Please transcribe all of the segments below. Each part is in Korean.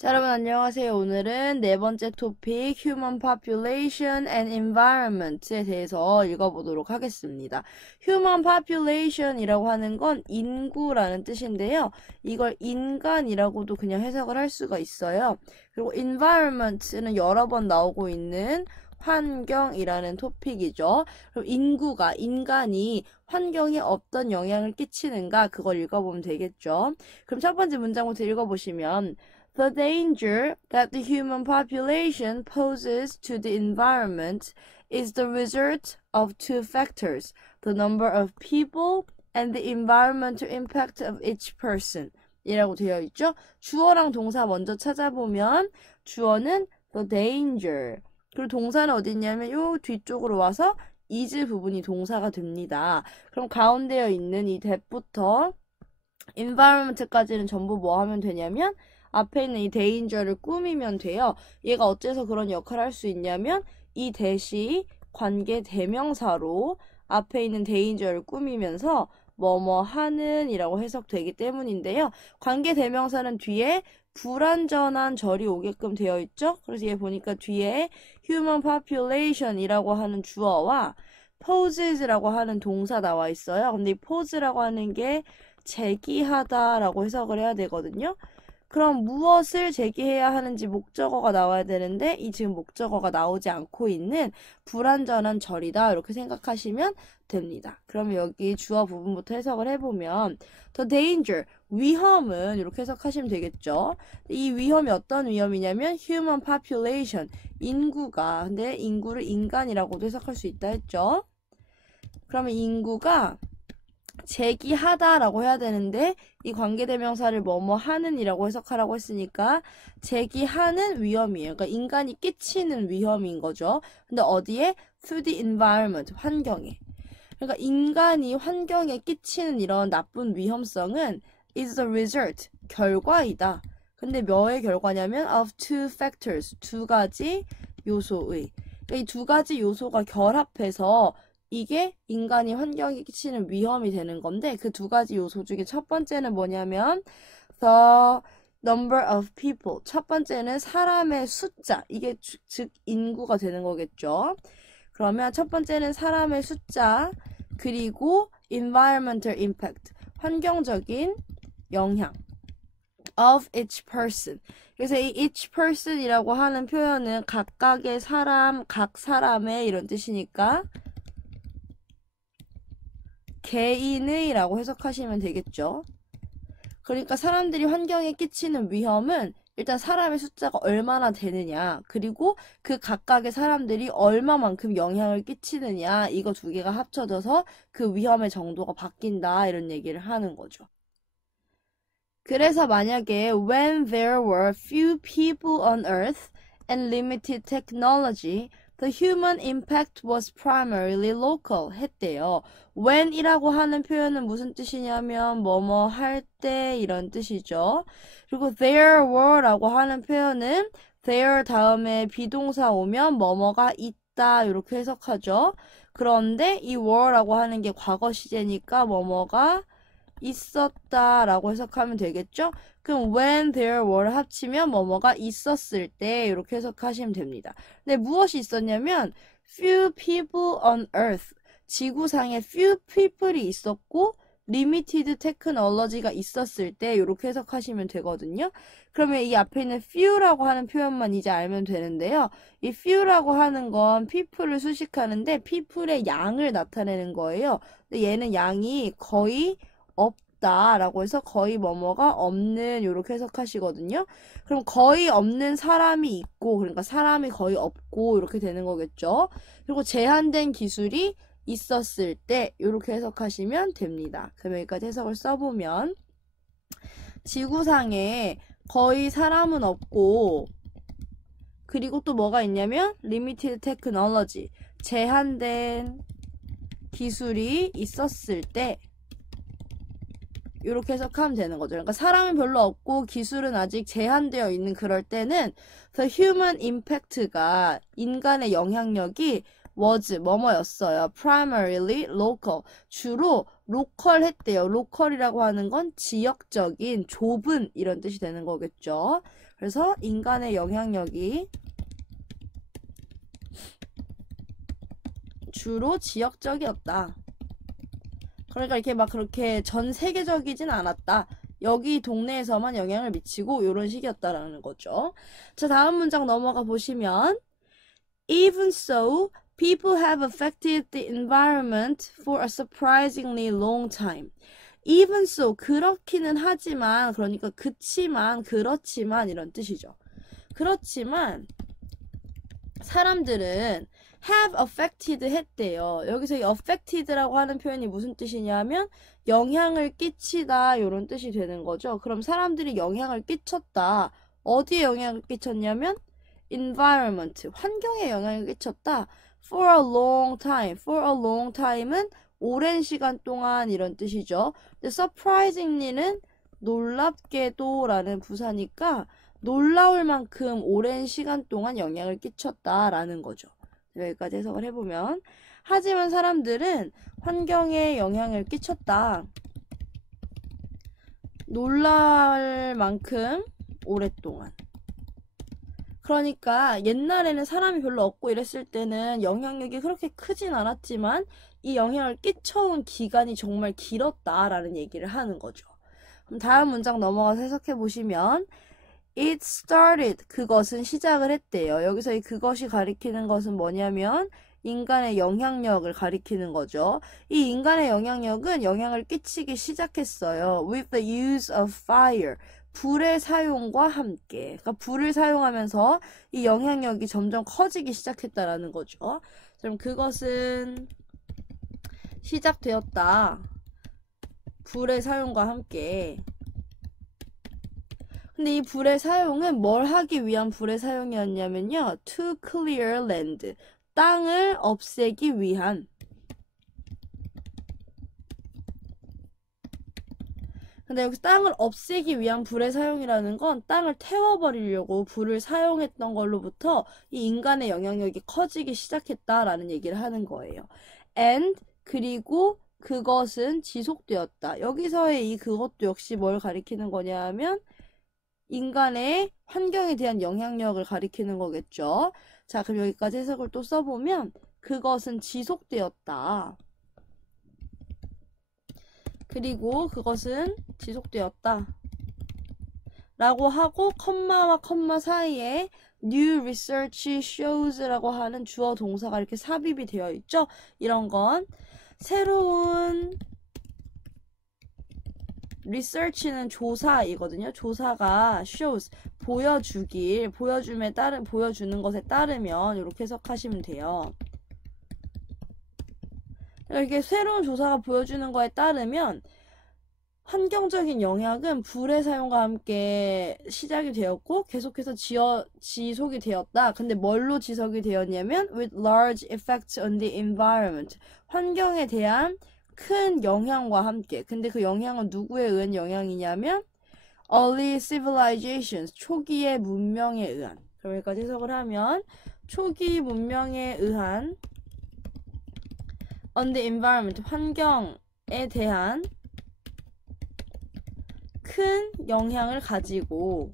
자, 여러분 안녕하세요. 오늘은 네 번째 토픽 Human Population and Environment에 대해서 읽어보도록 하겠습니다. Human Population이라고 하는 건 인구라는 뜻인데요. 이걸 인간이라고도 그냥 해석을 할 수가 있어요. 그리고 Environment는 여러 번 나오고 있는 환경이라는 토픽이죠. 그럼 인간이 환경에 어떤 영향을 끼치는가 그걸 읽어보면 되겠죠. 그럼 첫 번째 문장부터 읽어보시면 The danger that the human population poses to the environment is the result of two factors, the number of people and the environmental impact of each person. 이라고 되어 있죠. 주어랑 동사 먼저 찾아보면 주어는 the danger. 그리고 동사는 어디 있냐면 요 뒤쪽으로 와서 is 부분이 동사가 됩니다. 그럼 가운데에 있는 이 that부터 environment까지는 전부 뭐 하면 되냐면 앞에 있는 이 danger를 꾸미면 돼요. 얘가 어째서 그런 역할을 할 수 있냐면 이 that이 관계 대명사로 앞에 있는 danger를 꾸미면서 뭐뭐 하는 이라고 해석되기 때문인데요. 관계 대명사는 뒤에 불완전한 절이 오게끔 되어 있죠. 그래서 얘 보니까 뒤에 human population 이라고 하는 주어와 poses라고 하는 동사 나와 있어요. 근데 이 pose라고 하는 게 제기하다 라고 해석을 해야 되거든요. 그럼 무엇을 제기해야 하는지 목적어가 나와야 되는데 이 지금 목적어가 나오지 않고 있는 불완전한 절이다 이렇게 생각하시면 됩니다. 그러면 여기 주어 부분부터 해석을 해보면 the danger, 위험은 이렇게 해석하시면 되겠죠. 이 위험이 어떤 위험이냐면 human population, 인구가, 근데 인구를 인간이라고도 해석할 수 있다 했죠. 그러면 인구가 제기하다라고 해야 되는데 이 관계대명사를 뭐뭐 하는 이라고 해석하라고 했으니까 제기하는 위험이에요. 그러니까 인간이 끼치는 위험인 거죠. 근데 어디에? To the environment, 환경에. 그러니까 인간이 환경에 끼치는 이런 나쁜 위험성은 is the result, 결과이다. 근데 뭐의 결과냐면 of two factors, 두 가지 요소의. 그러니까 이 두 가지 요소가 결합해서 이게 인간이 환경에 끼치는 위험이 되는 건데 그 두 가지 요소 중에 첫 번째는 뭐냐면 the number of people. 첫 번째는 사람의 숫자. 이게 즉 인구가 되는 거겠죠. 그러면 첫 번째는 사람의 숫자 그리고 environmental impact. 환경적인 영향 of each person. 그래서 이 each person이라고 하는 표현은 각각의 사람, 각 사람의 이런 뜻이니까 개인의 라고 해석하시면 되겠죠. 그러니까 사람들이 환경에 끼치는 위험은 일단 사람의 숫자가 얼마나 되느냐 그리고 그 각각의 사람들이 얼마만큼 영향을 끼치느냐 이거 두 개가 합쳐져서 그 위험의 정도가 바뀐다 이런 얘기를 하는 거죠. 그래서 만약에 when there were few people on earth and limited technology The human impact was primarily local 했대요. when이라고 하는 표현은 무슨 뜻이냐면 뭐뭐 할 때 이런 뜻이죠. 그리고 there were라고 하는 표현은 there 다음에 비동사 오면 뭐뭐가 있다 이렇게 해석하죠. 그런데 이 were라고 하는 게 과거 시제니까 뭐뭐가 있었다라고 해석하면 되겠죠? 그럼 when there were 합치면 뭐뭐가 있었을 때 이렇게 해석하시면 됩니다. 근데 무엇이 있었냐면 few people on earth 지구상에 few people이 있었고 limited technology가 있었을 때 이렇게 해석하시면 되거든요. 그러면 이 앞에 있는 few라고 하는 표현만 이제 알면 되는데요. 이 few라고 하는 건 people을 수식하는데 people의 양을 나타내는 거예요. 근데 얘는 양이 거의 없다 라고 해서 거의 뭐뭐가 없는 이렇게 해석하시거든요. 그럼 거의 없는 사람이 있고 그러니까 사람이 거의 없고 이렇게 되는 거겠죠. 그리고 제한된 기술이 있었을 때 이렇게 해석하시면 됩니다. 그럼 여기까지 해석을 써보면 지구상에 거의 사람은 없고 그리고 또 뭐가 있냐면 limited technology 제한된 기술이 있었을 때 이렇게 해석하면 되는 거죠. 그러니까 사람은 별로 없고 기술은 아직 제한되어 있는 그럴 때는 the human impact가 인간의 영향력이 was 뭐뭐였어요. primarily local. 주로 로컬 했대요. 로컬이라고 하는 건 지역적인, 좁은 이런 뜻이 되는 거겠죠. 그래서 인간의 영향력이 주로 지역적이었다. 그러니까 이렇게 막 그렇게 전 세계적이진 않았다. 여기 동네에서만 영향을 미치고 이런 식이었다라는 거죠. 자, 다음 문장 넘어가 보시면 Even so, people have affected the environment for a surprisingly long time. Even so, 그렇기는 하지만, 그러니까 그치만, 그렇지만 이런 뜻이죠. 그렇지만 사람들은 have affected 했대요. 여기서 이 affected라고 하는 표현이 무슨 뜻이냐면 영향을 끼치다 이런 뜻이 되는 거죠. 그럼 사람들이 영향을 끼쳤다. 어디에 영향을 끼쳤냐면 environment, 환경에 영향을 끼쳤다. for a long time, for a long time은 오랜 시간 동안 이런 뜻이죠. 근데 surprisingly는 놀랍게도 라는 부사니까 놀라울 만큼 오랜 시간 동안 영향을 끼쳤다라는 거죠. 여기까지 해석을 해보면 하지만 사람들은 환경에 영향을 끼쳤다. 놀랄 만큼 오랫동안. 그러니까 옛날에는 사람이 별로 없고 이랬을 때는 영향력이 그렇게 크진 않았지만 이 영향을 끼쳐온 기간이 정말 길었다라는 얘기를 하는 거죠. 그럼 다음 문장 넘어가서 해석해 보시면 It started. 그것은 시작을 했대요. 여기서 이 그것이 가리키는 것은 뭐냐면 인간의 영향력을 가리키는 거죠. 이 인간의 영향력은 영향을 끼치기 시작했어요. With the use of fire. 불의 사용과 함께. 그러니까 불을 사용하면서 이 영향력이 점점 커지기 시작했다라는 거죠. 그럼 그것은 시작되었다. 불의 사용과 함께. 근데 이 불의 사용은 뭘 하기 위한 불의 사용이었냐면요. To clear land. 땅을 없애기 위한. 근데 여기서 땅을 없애기 위한 불의 사용이라는 건 땅을 태워버리려고 불을 사용했던 걸로부터 이 인간의 영향력이 커지기 시작했다라는 얘기를 하는 거예요. And 그리고 그것은 지속되었다. 여기서의 이 그것도 역시 뭘 가리키는 거냐 하면 인간의 환경에 대한 영향력을 가리키는 거겠죠. 자, 그럼 여기까지 해석을 또 써보면 그것은 지속되었다. 그리고 그것은 지속되었다. 라고 하고 컴마와 컴마 사이에 new research shows라고 하는 주어 동사가 이렇게 삽입이 되어 있죠. 이런 건 새로운 research는 조사이거든요. 조사가 shows 보여주는 것에 따르면 이렇게 해석하시면 돼요. 이렇게 새로운 조사가 보여주는 거에 따르면 환경적인 영향은 불의 사용과 함께 시작이 되었고 계속해서 지속이 되었다. 근데 뭘로 지속이 되었냐면 with large effects on the environment. 환경에 대한 큰 영향과 함께. 근데 그 영향은 누구에 의한 영향이냐면 early civilizations, 초기의 문명에 의한. 그럼 여기까지 해석을 하면 초기 문명에 의한 on the environment, 환경에 대한 큰 영향을 가지고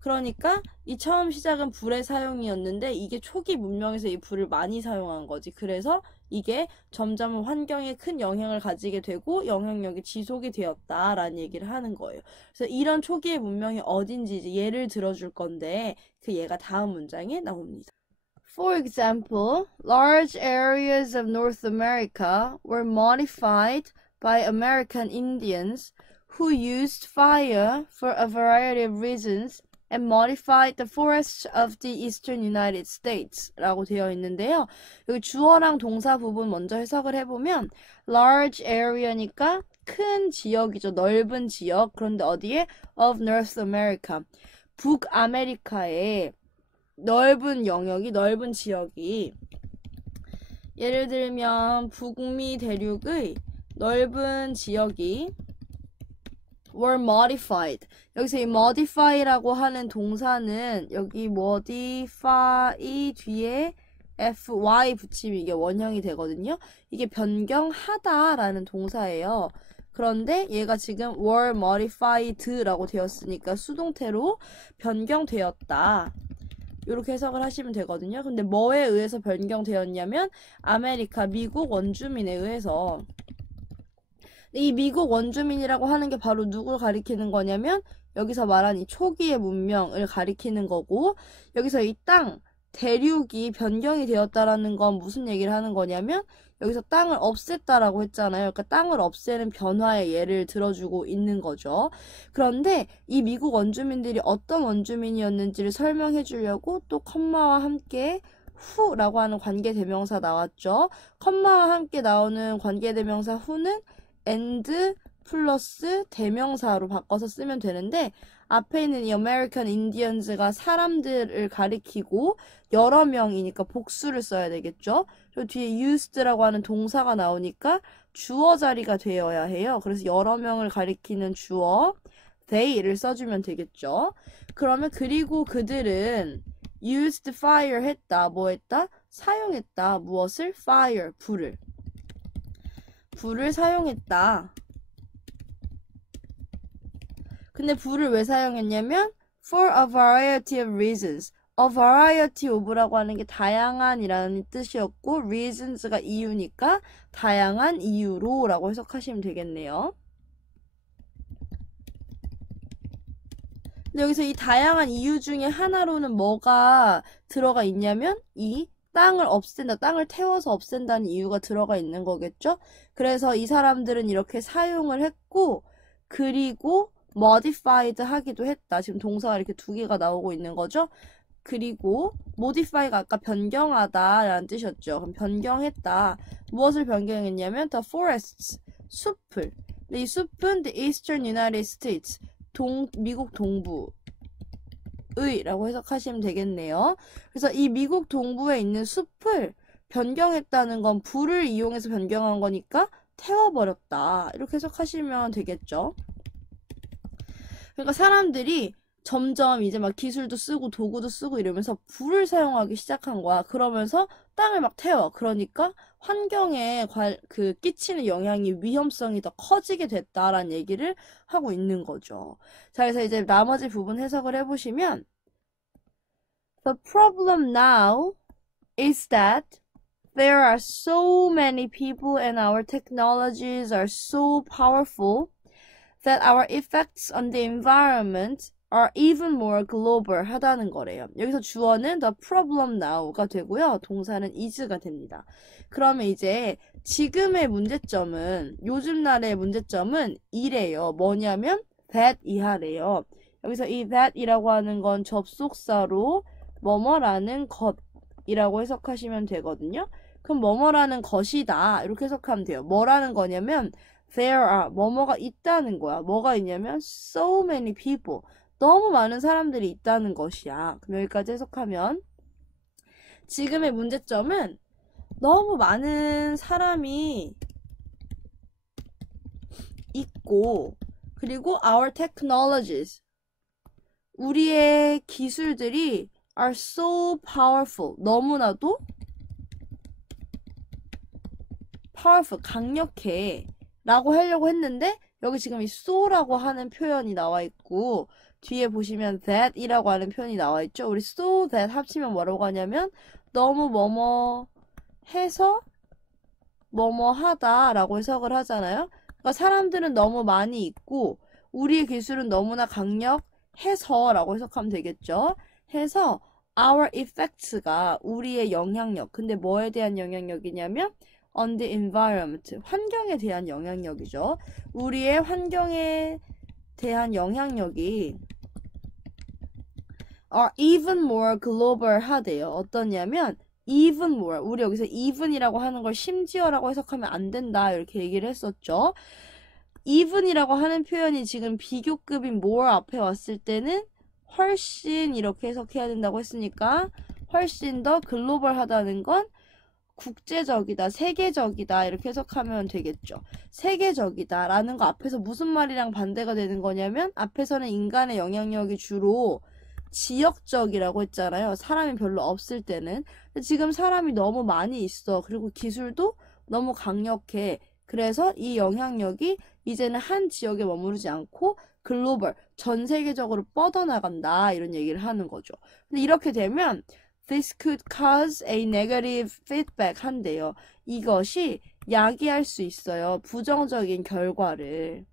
그러니까 이 처음 시작은 불의 사용이었는데 이게 초기 문명에서 이 불을 많이 사용한 거지. 그래서 이게 점점 환경에 큰 영향을 가지게 되고 영향력이 지속이 되었다라는 얘기를 하는 거예요. 그래서 이런 초기의 문명이 어딘지 이제 예를 들어줄 건데 그 예가 다음 문장에 나옵니다. For example, large areas of North America were modified by American Indians who used fire for a variety of reasons and modified the forests of the eastern United States 라고 되어 있는데요. 여기 주어랑 동사 부분 먼저 해석을 해보면 large area니까 큰 지역이죠. 넓은 지역. 그런데 어디에? of North America. 북아메리카의 넓은 영역이, 넓은 지역이 예를 들면 북미 대륙의 넓은 지역이 were modified. 여기서 이 modify라고 하는 동사는 여기 modify 뒤에 fy 붙이면 이게 원형이 되거든요. 이게 변경하다 라는 동사예요. 그런데 얘가 지금 were modified라고 되었으니까 수동태로 변경되었다. 이렇게 해석을 하시면 되거든요. 근데 뭐에 의해서 변경되었냐면 아메리카, 미국 원주민에 의해서. 이 미국 원주민이라고 하는 게 바로 누굴 가리키는 거냐면 여기서 말한 이 초기의 문명을 가리키는 거고, 여기서 이 땅, 대륙이 변경이 되었다라는 건 무슨 얘기를 하는 거냐면 여기서 땅을 없앴다라고 했잖아요. 그러니까 땅을 없애는 변화의 예를 들어주고 있는 거죠. 그런데 이 미국 원주민들이 어떤 원주민이었는지를 설명해 주려고 또 컴마와 함께 후라고 하는 관계대명사 나왔죠. 컴마와 함께 나오는 관계대명사 후는 and 플러스 대명사로 바꿔서 쓰면 되는데, 앞에 있는 이 American Indians가 사람들을 가리키고 여러 명이니까 복수를 써야 되겠죠. 그리고 뒤에 used라고 하는 동사가 나오니까 주어 자리가 되어야 해요. 그래서 여러 명을 가리키는 주어 they를 써주면 되겠죠. 그러면 그리고 그들은 used fire 했다. 뭐 했다? 사용했다. 무엇을? fire, 불을 사용했다. 근데 불을 왜 사용했냐면 for a variety of reasons. a variety of라고 하는 게 다양한이라는 뜻이었고 reasons가 이유니까 다양한 이유로 라고 해석하시면 되겠네요. 근데 여기서 이 다양한 이유 중에 하나로는 뭐가 들어가 있냐면 이 땅을 없앤다, 땅을 태워서 없앤다는 이유가 들어가 있는 거겠죠? 그래서 이 사람들은 이렇게 사용을 했고, 그리고 modified 하기도 했다. 지금 동사가 이렇게 두 개가 나오고 있는 거죠? 그리고 modify가 아까 변경하다 라는 뜻이었죠. 그럼 변경했다. 무엇을 변경했냐면 the forests, 숲을. 근데 이 숲은 the eastern United States, 미국 동부 라고 해석하시면 되겠네요. 그래서 이 미국 동부에 있는 숲을 변경했다는 건 불을 이용해서 변경한 거니까 태워버렸다. 이렇게 해석하시면 되겠죠. 그러니까 사람들이 점점 이제 막 기술도 쓰고 도구도 쓰고 이러면서 불을 사용하기 시작한 거야. 그러면서 땅을 막 태워. 그러니까 환경에 끼치는 영향이 위험성이 더 커지게 됐다라는 얘기를 하고 있는 거죠. 자, 그래서 이제 나머지 부분 해석을 해보시면 The problem now is that there are so many people and our technologies are so powerful that our effects on the environment are even more global 하다는 거래요. 여기서 주어는 the problem now가 되고요. 동사는 is가 됩니다. 그러면 이제 지금의 문제점은, 요즘 날의 문제점은 이래요. 뭐냐면 that 이하래요. 여기서 이 that이라고 하는 건 접속사로 뭐뭐라는 것이라고 해석하시면 되거든요. 그럼 뭐뭐라는 것이다 이렇게 해석하면 돼요. 뭐라는 거냐면 there are, 뭐뭐가 있다는 거야. 뭐가 있냐면 so many people, 너무 많은 사람들이 있다는 것이야. 그럼 여기까지 해석하면 지금의 문제점은 너무 많은 사람이 있고, 그리고 our technologies, 우리의 기술들이 are so powerful, 너무나도 powerful, 강력해 라고 하려고 했는데 여기 지금 이 so라고 하는 표현이 나와 있고 뒤에 보시면 that 이라고 하는 표현이 나와 있죠. 우리 so that 합치면 뭐라고 하냐면 너무 뭐뭐 해서 뭐뭐 하다 라고 해석을 하잖아요. 그러니까 사람들은 너무 많이 있고 우리의 기술은 너무나 강력해서 라고 해석하면 되겠죠. 해서 our effects가 우리의 영향력, 근데 뭐에 대한 영향력이냐면 on the environment, 환경에 대한 영향력이죠. 우리의 환경에 대한 영향력이 are even more global 하대요. 어떠냐면 even more, 우리 여기서 even이라고 하는 걸 심지어라고 해석하면 안 된다 이렇게 얘기를 했었죠. even이라고 하는 표현이 지금 비교급인 more 앞에 왔을 때는 훨씬 이렇게 해석해야 된다고 했으니까 훨씬 더 글로벌하다는 건 국제적이다, 세계적이다 이렇게 해석하면 되겠죠. 세계적이다 라는 거 앞에서 무슨 말이랑 반대가 되는 거냐면 앞에서는 인간의 영향력이 주로 지역적이라고 했잖아요. 사람이 별로 없을 때는. 근데 지금 사람이 너무 많이 있어. 그리고 기술도 너무 강력해. 그래서 이 영향력이 이제는 한 지역에 머무르지 않고 글로벌, 전 세계적으로 뻗어나간다. 이런 얘기를 하는 거죠. 근데 이렇게 되면 This could cause a negative feedback 한대요. 이것이 야기할 수 있어요. 부정적인 결과를.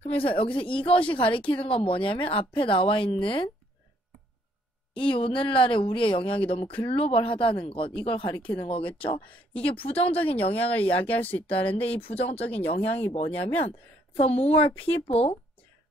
그래서 여기서 이것이 가리키는 건 뭐냐면 앞에 나와 있는 이 오늘날의 우리의 영향이 너무 글로벌하다는 것, 이걸 가리키는 거겠죠? 이게 부정적인 영향을 이야기할 수 있다는데 이 부정적인 영향이 뭐냐면 the more people,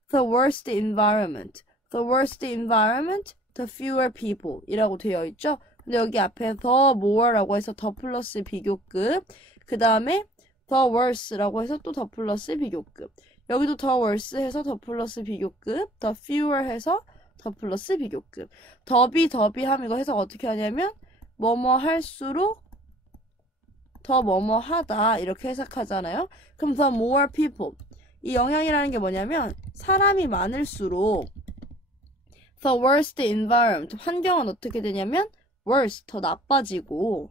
the worse the environment. The worse the environment, the fewer people 이라고 되어 있죠? 근데 여기 앞에 the more라고 해서 더 플러스 비교급, 그 다음에 the worse라고 해서 또 더 플러스 비교급, 여기도 더 worse 해서 더 플러스 비교급, 더 fewer 해서 더 플러스 비교급. 더비 하면 이거 해석 어떻게 하냐면 뭐뭐 할수록 더 뭐뭐 하다 이렇게 해석하잖아요. 그럼 the more people, 이 영향이라는 게 뭐냐면 사람이 많을수록 the worse the environment, 환경은 어떻게 되냐면 worse, 더 나빠지고,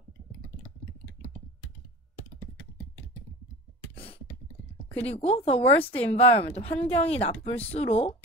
그리고 the worse the environment, 환경이 나쁠수록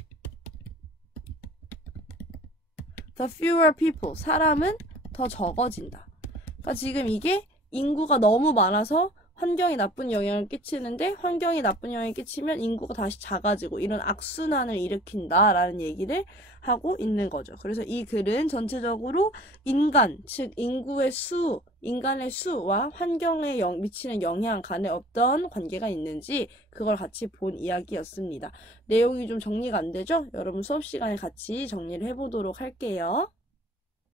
the fewer people, 사람은 더 적어진다. 그러니까 지금 이게 인구가 너무 많아서 환경이 나쁜 영향을 끼치는데 환경이 나쁜 영향을 끼치면 인구가 다시 작아지고 이런 악순환을 일으킨다라는 얘기를 하고 있는 거죠. 그래서 이 글은 전체적으로 인간, 즉 인구의 수, 인간의 수와 환경에 미치는 영향 간에 어떤 관계가 있는지 그걸 같이 본 이야기였습니다. 내용이 좀 정리가 안 되죠? 여러분 수업 시간에 같이 정리를 해보도록 할게요.